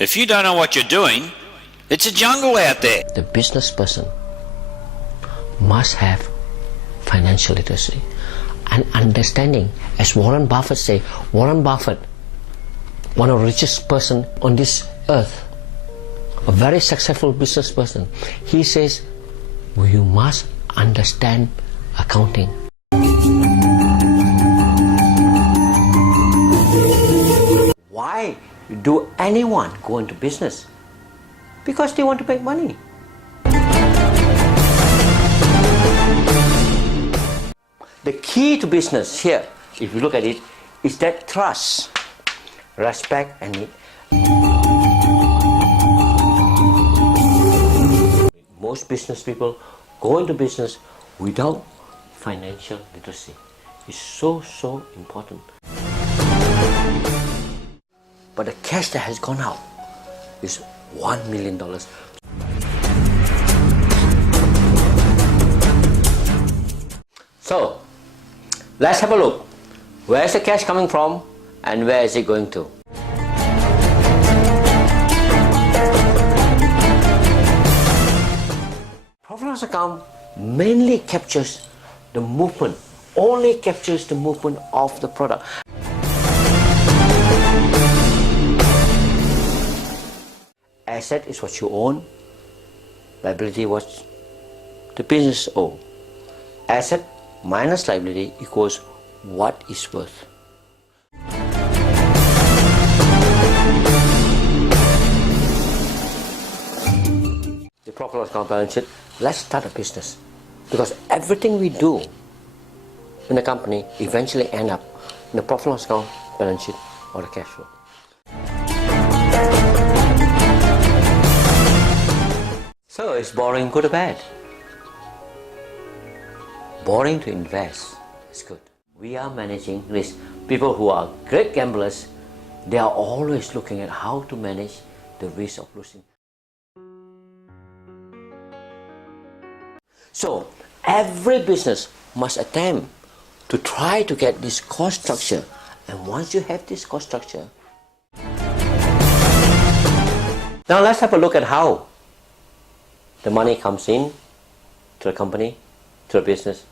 If you don't know what you're doing, it's a jungle out there. The business person must have financial literacy and understanding. As Warren Buffett say, Warren Buffett, one of the richest person on this earth, a very successful business person, he says, you must understand accounting. Why do anyone go into business? Because they want to make money. The key to business here, if you look at it, is that trust, respect, and need. Most business people go into business without financial literacy. It's so important. But the cash that has gone out is $1 million. So, let's have a look. Where is the cash coming from and where is it going to? Profit and loss account mainly captures the movement, only captures the movement of the product. Asset is what you own, liability what the business owns. Asset minus liability equals what is worth. The profit and loss account balance sheet, let's start a business. Because everything we do in the company eventually end up in the profit and loss account balance sheet or the cash flow. So is borrowing good or bad? Borrowing to invest is good. We are managing risk. People who are great gamblers, they are always looking at how to manage the risk of losing. So every business must attempt to try to get this cost structure. And once you have this cost structure, now let's have a look at how the money comes in to the company, to the business,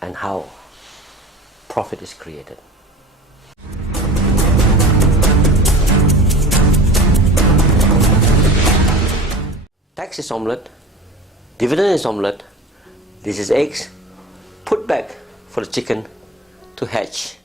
and how profit is created. Tax is omelette, dividend is omelette, this is eggs, put back for the chicken to hatch.